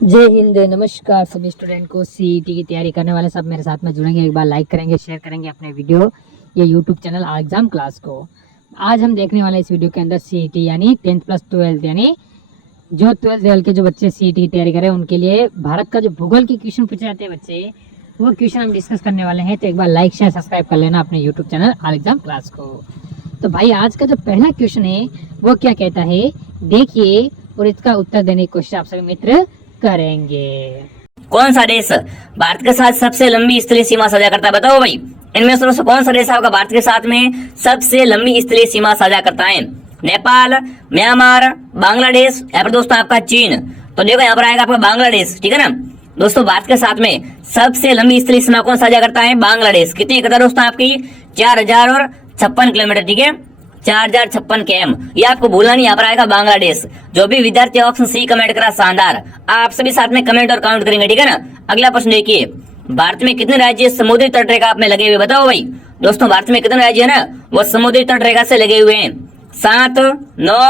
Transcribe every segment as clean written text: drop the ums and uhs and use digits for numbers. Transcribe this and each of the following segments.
जय हिंद, नमस्कार सभी स्टूडेंट को। सीईटी की तैयारी करने वाले सब मेरे साथ में जुड़ेंगे। एक बार लाइक करेंगे, शेयर करेंगे अपने वीडियो या यूट्यूब चैनल आल एग्जाम क्लास को। आज हम देखने वाले इस वीडियो के अंदर सीईटी यानी 10th प्लस 12th यानी जो 12th लेवल के जो बच्चे सीईटी की तैयारी करें उनके लिए भारत का जो भूगोल के क्वेश्चन पूछे जाते हैं बच्चे, वो क्वेश्चन हम डिस्कस करने वाले हैं। तो एक बार लाइक शेयर सब्सक्राइब कर लेना अपने यूट्यूब चैनल आल एग्जाम क्लास को। तो भाई आज का जो पहला क्वेश्चन है वो क्या कहता है, देखिए और इसका उत्तर देने की कोशिश आप सभी मित्र करेंगे। कौन सा देश भारत के साथ सबसे लंबी स्थलीय सीमा साझा करता है? बताओ भाई, इनमें से दोस्तों कौन सा देश आपका भारत के साथ में सबसे लंबी स्थलीय सीमा साझा करता है? नेपाल, म्यांमार, बांग्लादेश या फिर दोस्तों आपका चीन। तो देखो यहाँ पर आएगा आपका बांग्लादेश, ठीक है ना दोस्तों। भारत के साथ में सबसे लंबी स्थलीय सीमा कौन साझा करता है? बांग्लादेश। कितनी करता है दोस्तों आपकी? 4056 किलोमीटर, ठीक है 4056 km। ये आपको भूलना नहीं, यहाँ पर आएगा बांग्लादेश। जो भी विद्यार्थी ऑप्शन सी कमेंट करा शानदार, आप सभी साथ में कमेंट और काउंट करेंगे, ठीक है ना। अगला प्रश्न देखिए, भारत में कितने राज्य समुद्री तटरेखा में लगे हुए? बताओ भाई दोस्तों, भारत में कितने राज्य है ना वो समुद्री तटरेखा से लगे हुए हैं? 7, 9,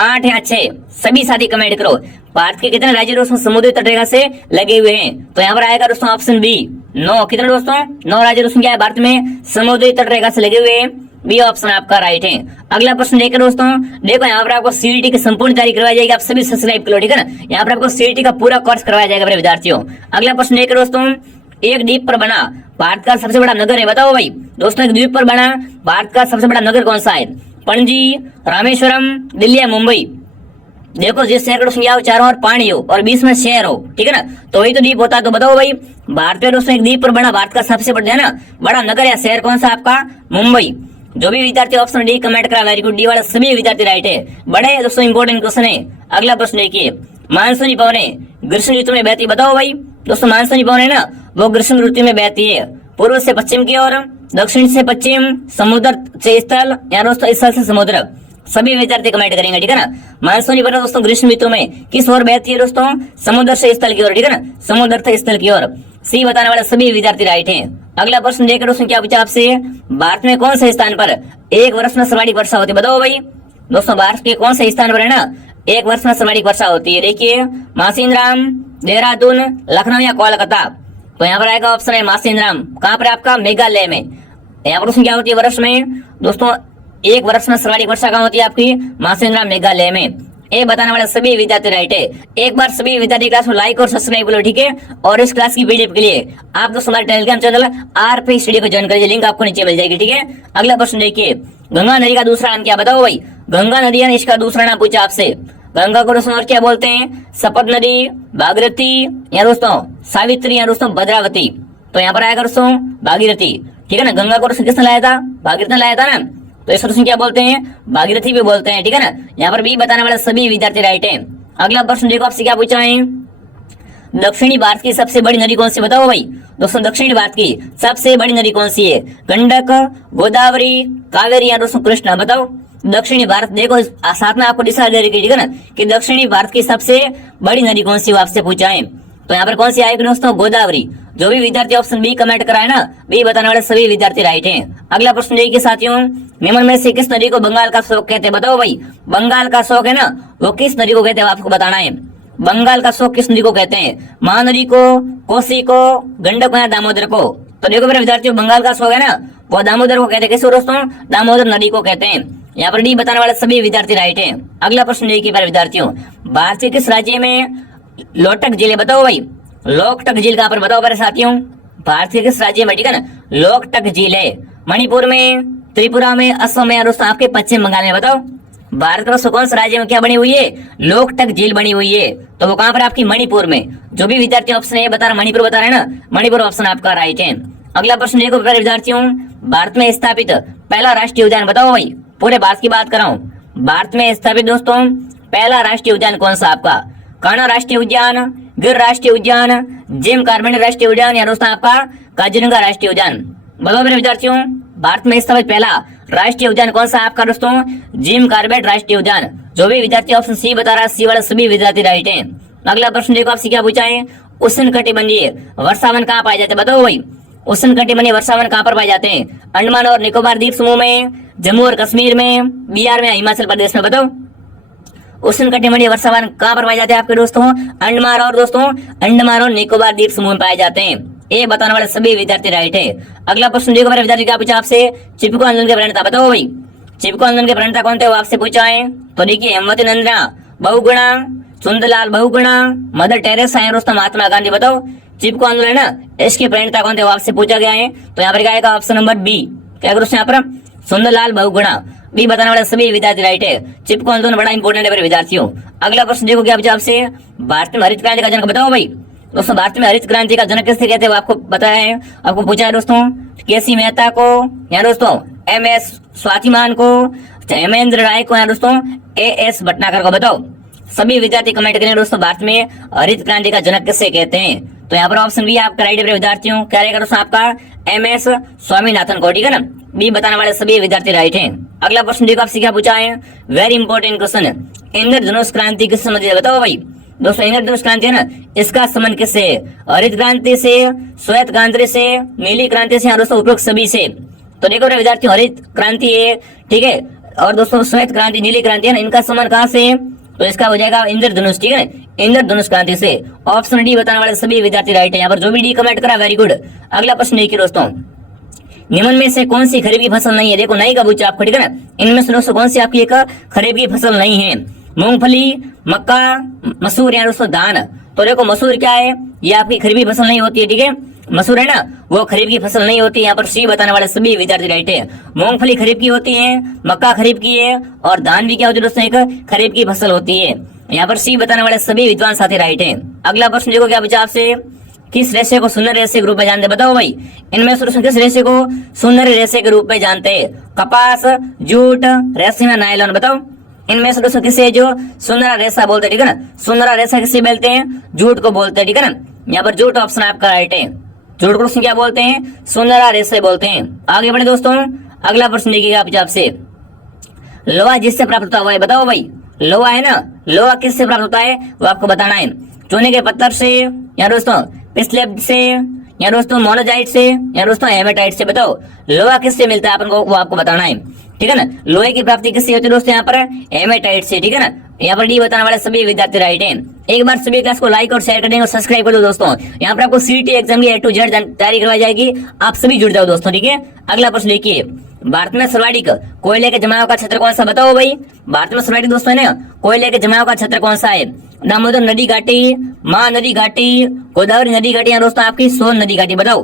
8 या 6? सभी साथी कमेंट करो। भारत के कितने राज्य दोस्तों समुद्री तटरेखा से लगे हुए हैं? तो यहाँ पर आएगा दोस्तों ऑप्शन बी 9। कितने दोस्तों? 9 राज्य दोस्तों क्या है भारत में समुद्री तटरेखा से लगे हुए हैं। बी ऑप्शन आपका राइट है। अगला प्रश्न देखिए दोस्तों, देखो यहाँ पर आपको सीईटी की संपूर्ण तैयारी करवाई जाएगी। आप सभी सब्सक्राइब करो, ठीक है ना। यहाँ पर आपको सीईटी का पूरा कोर्स करवाया जाएगा मेरे विद्यार्थियों। अगला प्रश्न देखिए दोस्तों, एक द्वीप पर बना भारत का सबसे बड़ा नगर है? बताओ भाई दोस्तों, एक द्वीप पर बना भारत का सबसे बड़ा नगर कौन सा है? पणजी, रामेश्वरम, दिल्ली या मुंबई? देखो जिस शहर का दोस्तों या चारों ओर पानी हो और बीच में शहर हो, ठीक है ना, तो वही तो द्वीप होता है। तो बताओ भाई, भारत में दोस्तों एक द्वीप पर बना भारत का सबसे बड़ा है ना बड़ा नगर या शहर कौन सा आपका? मुंबई। जो भी विद्यार्थी ऑप्शन डी कमेंट करा वेरी गुड, डी वाला सभी विद्यार्थी राइट है। बड़े दोस्तों इंपॉर्टेंट क्वेश्चन है। अगला प्रश्न देखिए, मानसूनी पवनें ग्रीष्म ऋतु में बहती? बताओ भाई दोस्तों, मानसूनी पवनें ना वो ग्रीष्म ऋतु में बहती है। पूर्व से पश्चिम की ओर, दक्षिण से पश्चिम, समुद्र से स्थल या दोस्तों स्थल से समुद्र? सभी विद्यार्थी कमेंट करेंगे, ठीक है ना। मानसूनी पवनें दोस्तों ग्रीष्म ऋतु में किस ओर बहती है दोस्तों? समुद्र से स्थल की ओर, ठीक है ना, समुद्र से स्थल की ओर। सी बताने वाले सभी विद्यार्थी राइट हैं। अगला प्रश्न देखकर दोस्तों क्या पूछा आपसे, भारत में कौन से स्थान पर एक वर्ष में सर्वाधिक वर्षा होती है? बताओ भाई दोस्तों, भारत के कौन से स्थान पर है ना एक वर्ष में सर्वाधिक वर्षा होती है? देखिए मासिनराम, देहरादून, लखनऊ या कोलकाता? तो यहाँ पर आएगा ऑप्शन है मासिनराम। कहाँ पर आपका? मेघालय में। यहाँ पर दोस्तों क्या होती है वर्ष में दोस्तों एक वर्ष में सर्वाधिक वर्षा कहाँ होती है आपकी? मासिनराम मेघालय में। ये बताने वाले सभी विद्यार्थी राइट है। एक बार सभी विद्यार्थी क्लास को लाइक और सब्सक्राइब करो, ठीक है। और इस क्लास की पीडीएफ के लिए आप दोस्तों हमारे टेलीग्राम चैनल आरपी स्टडी को ज्वाइन करिए, लिंक आपको नीचे मिल जाएगी, ठीक है। अगला प्रश्न देखिए, गंगा नदी का दूसरा नाम क्या? बताओ भाई, गंगा नदी है इसका दूसरा नाम पूछा आपसे। गंगा को दोस्तों और क्या बोलते हैं? शपथ नदी, भागीरथी या दोस्तों सावित्री या दोस्तों भद्रावती? तो यहाँ पर आएगा दोस्तों भागीरथी, ठीक है ना। गंगा को दोस्तों किसने लाया था? भागीरथी ने लाया था ना, तो इस दोस्तों क्या बोलते हैं? भागीरथी भी बोलते हैं, ठीक है ना। यहाँ पर भी बताने वाले सभी विद्यार्थी राइट हैं। अगला प्रश्न देखो आपसे क्या पूछा है, दक्षिणी भारत की सबसे बड़ी नदी कौन सी? बताओ भाई दोस्तों, दक्षिणी भारत की सबसे बड़ी नदी कौन सी है? गंडक, गोदावरी, कावेरी या दोस्तों कृष्णा? बताओ दक्षिणी भारत, देखो साथ में आपको दिशा दे रही है ना कि दक्षिणी भारत की सबसे बड़ी नदी कौन सी, आपसे पूछा है। तो यहाँ पर कौन सी आएगी दोस्तों? गोदावरी। जो भी विद्यार्थी ऑप्शन बी कमेंट कराए ना, बी बताने वाले सभी विद्यार्थी राइट हैं। अगला प्रश्न देखिए साथियों, निम्न में से किस नदी को बंगाल का शोक कहते हैं? बताओ भाई, बंगाल का शोक है ना वो किस नदी को कहते हैं आपको बताना है। बंगाल का शोक किस नदी को कहते हैं? महानदी को, कोसी को, गंडक या दामोदर को? तो देखो मेरे विद्यार्थियों, बंगाल का शोक है ना वो दामोदर को कहते हैं। किस दोस्तों? दामोदर नदी को कहते हैं। यहाँ पर डी बताने वाले सभी विद्यार्थी राइट हैं। अगला प्रश्न देखिए मेरे विद्यार्थियों, भारत के किस राज्य में लोकटक झील है? बताओ भाई, लोकटक झील कहाँ पर? बताओ मेरे साथियों, भारत के किस राज्य में, ठीक है ना, लोकटक झील है? मणिपुर में, त्रिपुरा में, असम में या दोस्तों आपके पश्चिम बंगाल में? बताओ भारत का कौन सा राज्य में क्या बनी हुई है? लोकटक झील बनी हुई है। तो वो कहाँ पर? आपकी मणिपुर में। जो भी विद्यार्थी ऑप्शन है बता रहा मणिपुर बता रहे हैं ना, मणिपुर ऑप्शन आपका राइट है। अगला प्रश्न देखो मेरे विद्यार्थियों, भारत में स्थापित पहला राष्ट्रीय उद्यान? बताओ भाई, पूरे भारत की बात कर रहा हूँ। भारत में स्थापित दोस्तों पहला राष्ट्रीय उद्यान कौन सा आपका? कान्हा राष्ट्रीय उद्यान, गिर राष्ट्रीय उद्यान, जिम कार्बेट राष्ट्रीय उद्यान या दोस्तों आपका काजीरंगा राष्ट्रीय उद्यान? बताओ मेरे विद्यार्थियों, भारत में स्थापित पहला राष्ट्रीय उद्यान कौन सा आपका दोस्तों? जिम कार्बेट राष्ट्रीय उद्यान। जो भी विद्यार्थी ऑप्शन सी बता रहा है, सी वाला सभी विद्यार्थी राइट है। अगला प्रश्न देखो आपसे क्या पूछा है, उष्ण कटिबंधीय वर्षावन कहाँ पाए जाते हैं? बताओ भाई, उष्ण कटिबंधीय वर्षावन कहाँ पर पाए जाते हैं? अंडमान और निकोबार द्वीप समूह में, जम्मू और कश्मीर में, बिहार में, हिमाचल प्रदेश में? बताओ उष्ण कटिबंधीय वर्षावन कहाँ पर पाए जाते हैं आपके दोस्तों? अंडमान और दोस्तों अंडमान और निकोबार द्वीप समूह में पाए जाते हैं। ये बताने वाले सभी विद्यार्थी राइट है। अगला प्रश्न देखो मेरे विद्यार्थी, क्या पूछा आपसे? चिपको आंदोलन के प्रणेता बताओ भाई। चिपको आंदोलन के प्रणेता कौन थे वो आपसे पूछा है। तो देखिए हेमवती नंदा बहुगुणा, सुंदरलाल बहुगुणा, मदर टेरेसा या दोस्तों महात्मा गांधी। बताओ चिपको आंदोलन है ना, इसके प्रणेता कौन थे वो आपसे पूछा गया है। तो यहाँ पर क्या आएगा? Option number B. क्या करो यहाँ पर? सुंदरलाल बहुगुणा। बी बताने वाले सभी विद्यार्थी राइट है। चिपको आंदोलन बड़ा इंपॉर्टेंट है मेरे विद्यार्थियों। अगला प्रश्न देखो क्या पूछा आपसे? भारत में हरित क्रांति का जनक बताओ भाई। दोस्तों भारत में हरित क्रांति का जनक किसे कहते हैं वो आपको बताया है, आपको पूछा है दोस्तों। केसी मेहता को या दोस्तों MS स्वातिमान को, हेमेंद्र राय को या दोस्तों AS भटनागर को। बताओ सभी विद्यार्थी कमेंट करें दोस्तों, भारत में हरित क्रांति का जनक किसे कहते हैं। तो यहाँ पर ऑप्शन बी आपका राइट है विद्यार्थियों। क्या रहेगा दोस्तों आपका? MS स्वामीनाथन को, ठीक है ना। बी बताने वाले सभी विद्यार्थी राइट हैं। अगला प्रश्न देखो आपसे क्या पूछा है, वेरी इंपॉर्टेंट क्वेश्चन। इंद्रधनुष क्रांति किससे संबंधित है बताओ भाई। दोस्तों इंद्रधनुष क्रांति है ना, इसका संबंध किससे? हरित क्रांति से, श्वेत क्रांति से, नीली क्रांति से, दोस्तों उपरोक्त सभी से। तो देखो विद्यार्थियों हरित क्रांति है, ठीक है, और दोस्तों श्वेत क्रांति, नीली क्रांति है ना, इनका संबंध कहाँ से? तो इसका हो जाएगा इंद्रधनुष, ठीक है, इंद्रधनुष क्रांति से। ऑप्शन डी बताने वाले सभी विद्यार्थी राइट है। यहाँ पर जो भी डी कमेंट करा वेरी गुड। अगला प्रश्न देखिए दोस्तों, निम्न में से कौन सी खरीफ की फसल नहीं है? देखो नहीं का पूछा आपको, ठीक है ना। इनमें से दोस्तों कौन सी आपकी एक खरीफ की फसल नहीं है? मूंगफली, मक्का, मसूर या दोस्तों धान। तो देखो मसूर क्या है? ये आपकी खरीफ की फसल नहीं होती है, ठीक है। मसूर है ना, वो खरीफ की फसल नहीं होती। यहाँ पर सी बताने वाले सभी विद्यार्थी राइट है। मूंगफली खरीफ की होती है, मक्का खरीफ की है, और धान भी क्या होती है दोस्तों? एक खरीफ की फसल होती है। यहाँ पर सी बताने वाले सभी विद्वान साथी राइट है। अगला प्रश्न देखो क्या पूछा आपसे, किस रेशे को सुंदर रेशे के रूप में जानते हैं? बताओ भाई इनमें से किस रेशे को सुंदर रेशे के रूप में जानते हैं? कपास, जूट, रेशम या नायलॉन। बताओ इनमें से दोस्तों किसे जो सुंदरा रेशा बोलते हैं, ठीक है ना। सुंदरा रेशा किसे बोलते हैं? जूट को बोलते हैं, ठीक है ना। यहाँ पर जूट ऑप्शन आपका राइट है। जूट को क्या बोलते हैं? सुंदरा रेशे बोलते हैं। आगे बढ़े दोस्तों, अगला प्रश्न देखिएगा आपसे, लोहा जिससे प्राप्त होता है बताओ भाई। लोहा है ना, लोहा किससे प्राप्त होता है वो आपको बताना है। चूने के पत्थर से या दोस्तों पिस्लेट से या दोस्तों मोनोजाइट से या दोस्तों हेमेटाइट से। बताओ लोहा किससे मिलता है अपन को वो आपको बताना है, ठीक है ना। लोहे की प्राप्ति किससे होती है दोस्तों? यहाँ पर हेमेटाइट से, ठीक है ना। यहाँ पर डी बताने वाले सभी विद्यार्थी राइट हैं। एक बार सभी क्लास को लाइक और शेयर कर देंगे और सब्सक्राइब कर दो दोस्तों। यहाँ पर आपको सीटी एग्जाम की A to Z तैयारी करवाई जाएगी, आप सभी जुड़ जाओ दोस्तों, ठीक है। अगला प्रश्न देखिए, भारत में सर्वाधिक कोयले के जमाव का क्षेत्र कौन सा? बताओ भाई भारत में सर्वाधिक दोस्तों है ना कोयले के जमाव का क्षेत्र कौन सा है? दामोदर नदी घाटी, महा नदी घाटी, गोदावरी नदी घाटी या दोस्तों आपकी सोन नदी घाटी। बताओ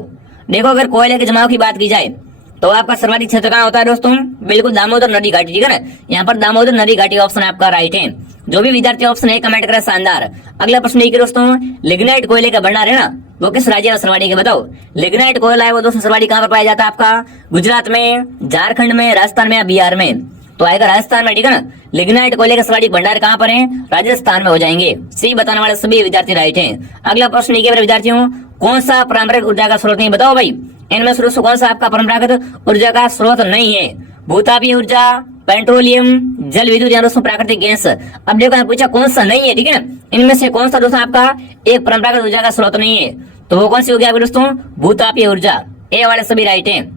देखो अगर कोयले के जमाव की बात की जाए तो आपका सर्वाधिक क्षेत्र कहाँ होता है दोस्तों? बिल्कुल दामोदर नदी घाटी, ठीक है ना। यहाँ पर दामोदर नदी घाटी ऑप्शन आपका राइट है। जो भी विद्यार्थी ऑप्शन है कमेंट करें शानदार। अगला प्रश्न देखिए दोस्तों, लिग्नाइट कोयले का भंडार है ना वो किस राज्य में सर्वाधिक है? बताओ लिग्नाइट कोयला है वो दोस्तों सर्वाधिक कहाँ पर पाया जाता है? आपका गुजरात में, झारखंड में, राजस्थान में या बिहार में? तो आएगा राजस्थान में, ठीक है ना। लिग्नाइट कोयले का सर्वाधिक भंडार कहाँ पर है? राजस्थान में हो जाएंगे। सी बताने वाले सभी विद्यार्थी राइट हैं। अगला प्रश्न देखिए मेरे विद्यार्थियों, कौन सा पारंपरिक ऊर्जा का स्रोत नहीं? बताओ भाई इनमें से दोस्तों कौन सा आपका परंपरागत ऊर्जा का स्रोत नहीं है? भूतापीय ऊर्जा, पेट्रोलियम, जल विद्युत या दोस्तों प्राकृतिक गैस। अब देखो पूछा कौन सा नहीं है, ठीक है ना। इनमें से कौन सा दोस्तों आपका एक परंपरागत ऊर्जा का स्रोत नहीं है? तो वो कौन सी हो गया दोस्तों? भूतापीय ऊर्जा। ए वाले सभी राइट हैं।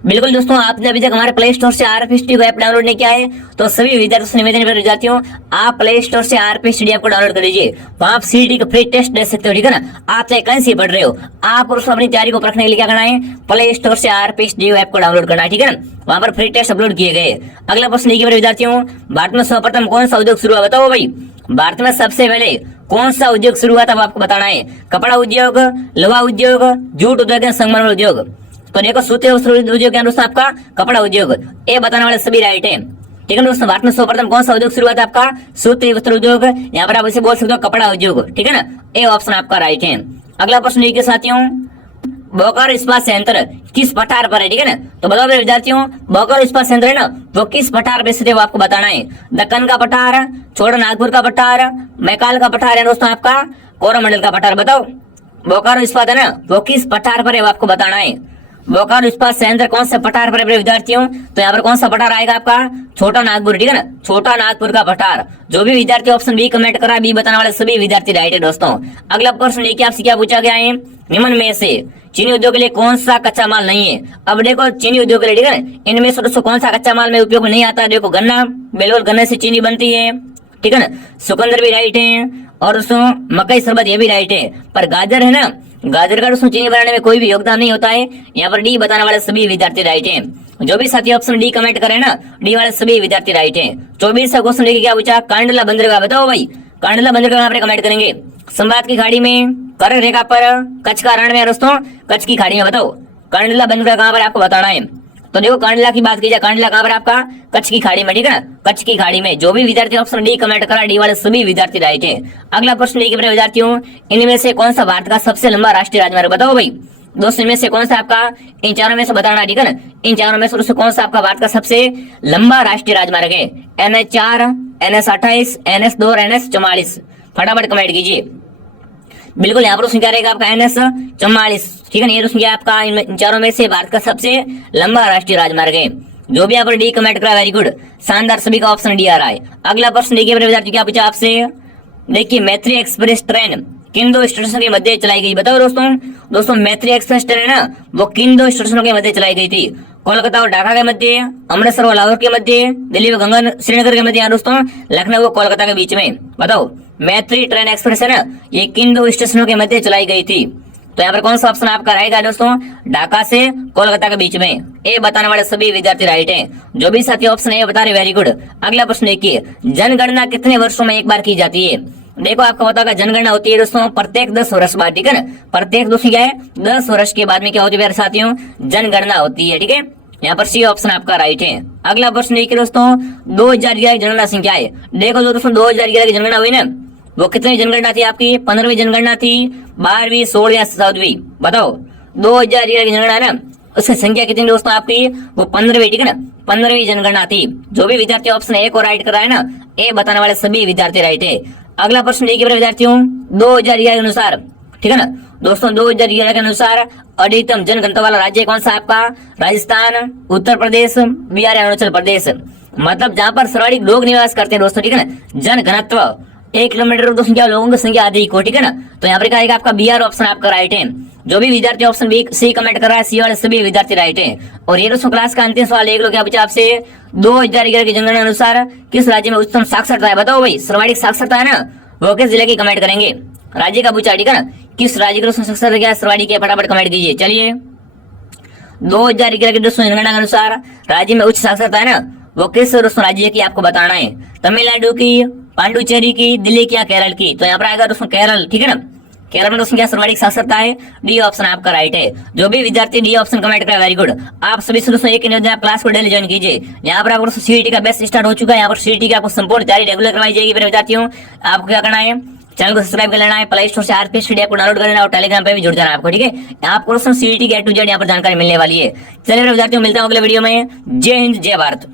बिल्कुल दोस्तों, आपने अभी तक हमारे प्ले स्टोर से आरपी स्टूडियो ऐप डाउनलोड नहीं किया है तो सभी विद्यार्थियों से निवेदन कर विद्यार्थियों आप प्ले स्टोर से आरपी स्टूडियो ऐप को डाउनलोड कर लीजिए। वहां आप सीटी का फ्री टेस्ट दे सकते हो, ठीक है ना। आप चाहे कहीं से पढ़ रहे हो, आप उसको अपनी तैयारी को परखने के लिए क्या करना है? प्ले स्टोर से आरपी स्टूडियो ऐप को डाउनलोड करना है, ठीक है ना। वहां पर फ्री टेस्ट अपलोड किए गए। अगला प्रश्न देखिए विद्यार्थियों, भारत में सर्वप्रथम कौन सा उद्योग शुरू हुआ? बताओ भाई भारत में सबसे पहले कौन सा उद्योग शुरू हुआ था वो आपको बताना है। कपड़ा उद्योग, लोहा उद्योग, जूट उद्योग या संगमरमर उद्योग? तो देखो सूती वस्त्र उद्योग क्या दोस्तों आपका? कपड़ा उद्योग। ए बताने वाले सभी राइट है, ठीक है दोस्तों। भारत में सर्वप्रथम कौन सा उद्योग शुरू हुआ था? आपका सूती वस्त्र उद्योग। यहाँ पर आप इसे बोल सकते हो कपड़ा उद्योग, ठीक है ना। ए ऑप्शन आपका राइट है। अगला प्रश्न देखिए साथियों, बोकारो इस्पात संयंत्र किस पठार पर है? ठीक है ना। तो बताओ मेरे विद्यार्थियों बोकारो इस्पात संयंत्र है ना वो किस पठार पे स्थित है वो आपको बताना है। दक्कन का पठार, छोटा नागपुर का पठार, मैकाल का पठार है दोस्तों आपका कोरोमंडल का पठार। बताओ बोकारो इस्पात है ना वो किस पठार पर है वो आपको बताना है। बोकारो इस्पात संयंत्र कौन से पठार पर है विद्यार्थियों? तो यहाँ पर कौन सा पठार आएगा आपका? छोटा नागपुर, ठीक है ना, छोटा नागपुर का पठार। जो भी विद्यार्थी ऑप्शन बी कमेंट करा बी बताने वाले सभी विद्यार्थी राइट है दोस्तों। अगला प्रश्न देखिए आपसे क्या पूछा गया है, निम्न में से चीनी उद्योग के लिए कौन सा कच्चा माल नहीं है। अब देखो चीनी उद्योग के लिए, ठीक है ना, इनमें से दोस्तों कौन सा कच्चा माल में उपयोग नहीं आता है? देखो गन्ना, बिल्कुल गन्ने से चीनी बनती है। ठीक है ना, चुकंदर भी राइट है, और दोस्तों मकई शरबत ये भी राइट है। पर गाजर है ना, गाजर का दोस्तों चीनी बनाने में कोई भी योगदान नहीं होता है। यहाँ पर डी बताने वाले सभी विद्यार्थी राइट हैं। जो भी साथी ऑप्शन डी कमेंट करें ना, डी वाले सभी विद्यार्थी राइट हैं। 24 का क्वेश्चन लेके क्या पूछा, कांडला बंदरगाह बताओ भाई, कांडला बंदरगाह यहाँ पर कमेंट करेंगे। संवाद की खाड़ी में, कर्क रेखा पर, कच्छ का रण में दोस्तों, कच्छ की खाड़ी में बताओ कांडला बंदरगाह कहाँ पर आपको बताना है। तो देखो कांडला की बात की जाए, कांडला कहाँ पर आपका, कच्छ की खाड़ी में, ठीक है ना, कच्छ की खाड़ी में। जो भी विद्यार्थी ऑप्शन डी कमेंट करा, डी वाले सभी विद्यार्थी राइट है। अगला प्रश्न लेके अपने विद्यार्थियों, इनमें से कौन सा भारत का सबसे लंबा राष्ट्रीय राजमार्ग बताओ भाई। दोस्तों इनमें से कौन सा आपका, इन चारों में से बताना, ठीक है ना, इन चारों में से दोस्तों कौन सा आपका भारत का सबसे लंबा राष्ट्रीय राजमार्ग है। NH4, NH28, NH2 और NH44, फटाफट कमेंट कीजिए। बिल्कुल यहाँ पर दोस्तों क्या रहेगा आपका, NH44, ठीक है ना, ये दोस्तों क्या आपका इन चारों में से भारत का सबसे लंबा राष्ट्रीय राजमार्ग है। जो भी यहाँ पर डी कमेंट करा, वेरी गुड, शानदार, सभी का ऑप्शन डी आ रहा है। अगला प्रश्न देखिए मेरे विद्यार्थी, क्या पूछा आपसे, देखिए मैत्री एक्सप्रेस ट्रेन किन दो स्टेशनों के मध्य चलाई गई बताओ दोस्तों मैत्री एक्सप्रेस ट्रेन है ना, वो किन दो स्टेशनों के मध्य चलाई गई थी, कोलकाता और ढाका के मध्य, अमृतसर और लाहौर के मध्य, दिल्ली व गंगा श्रीनगर के मध्य, दोस्तों लखनऊ व कोलकाता के बीच में। बताओ मैत्री ट्रेन एक्सप्रेस है ना, ये किन दो स्टेशनों के मध्य चलाई गई थी। तो यहाँ पर कौन सा ऑप्शन आपका रहेगा दोस्तों, ढाका से कोलकाता के बीच में। ए बताने वाले सभी विद्यार्थी राइट हैं। जो भी साथी ऑप्शन है बता रहे, वेरी गुड। अगला प्रश्न देखिए, जनगणना कितने वर्षों में एक बार की जाती है। देखो आपको पता होगा जनगणना होती है दोस्तों प्रत्येक 10 वर्ष बाद, ठीक है ना, प्रत्येक दोस्तों क्या है 10 वर्ष के बाद में क्या होती है मेरे साथियों, जनगणना होती है, ठीक है। यहाँ पर सी ऑप्शन आपका राइट है। अगला प्रश्न देखिए दोस्तों, 2011 की जनगणना संख्या है। देखो दोस्तों 2011 की जनगणना हुई ना, वो कितनी जनगणना थी आपकी, 15वीं जनगणना थी, 12वीं, 16वीं या 17वीं, बताओ 2011 की जनगणना है ना, उसकी संख्या कितनी दोस्तों आपकी, वो 15वीं, ठीक है ना, 15वीं जनगणना थी। जो भी विद्यार्थी ऑप्शन ए को राइट कर रहा है ना, ए बताने वाले सभी विद्यार्थी राइट है। अगला प्रश्न देखिए मेरे विद्यार्थियों, 2011 के अनुसार, ठीक है ना दोस्तों, 2011 के अनुसार अधिकतम जनघनत्व वाला राज्य कौन सा आपका, राजस्थान, उत्तर प्रदेश, बिहार, अरुणाचल प्रदेश। मतलब जहां पर सर्वाधिक लोग निवास करते हैं दोस्तों, ठीक है ना, जन घनत्व 1 किलोमीटर दोस्तों क्या लोगों की संख्या अधिक हो, ठीक है ना, तो यहाँ पर क्या आएगा आपका बिहार ऑप्शन आपका राइट है। जो भी विद्यार्थी ऑप्शन बी सी कमेंट कर रहा है, सी वाले सभी विद्यार्थी राइट है। और ये दोस्तों क्लास का अंतिम सवाल एक लोग क्या पूछा आपसे, 2011 की जनगणना अनुसार किस राज्य में उच्चतम साक्षरता है, बताओ भाई, सर्वाधिक साक्षरता है ना, वो किस जिले की कमेंट करेंगे, राज्य का पूछा, ठीक है ना, किस राज्य का साक्षरता क्या सर्वाधिक है, फटाफट कमेंट कीजिए। चलिए 2011 की दोस्तों जनगणना के अनुसार राज्य में उच्च साक्षरता है ना, वो किस दोस्तों राज्य की आपको बताना है, तमिलनाडु की, पांडुचेरी की, दिल्ली की या केरल की। तो यहाँ पर आएगा दोस्तों केरल, ठीक है ना, केरल में दोस्तों क्या सर्वाधिक साक्षरता है, डी ऑप्शन आपका राइट है। जो भी विद्यार्थी डी ऑप्शन कमेंट करें, वेरी गुड। आप सभी से दोस्तों एक निवेदन, आप क्लास को डेली ज्वाइन कीजिए। यहाँ पर आपको सीईटी का बेस्ट स्टार्ट हो चुका है। यहाँ पर सीईटी की आपको संपूर्ण तैयारी रेगुलर करवाई जाएगी मेरे विद्यार्थियों। आपको क्या करना है, चैनल को सब्सक्राइब कर लेना है, प्ले स्टोर से आरपीएसडी ऐप को डाउनलोड कर लेना और टेलीग्राम पे भी जुड़ जाना आपको, ठीक है। आपको सीईटी के A to Z यहाँ पर जानकारी मिलने वाली है। चलिए मेरे विद्यार्थियों, मिलता हूँ अगले वीडियो में। जय हिंद, जय भारत।